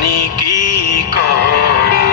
জানি কি করে।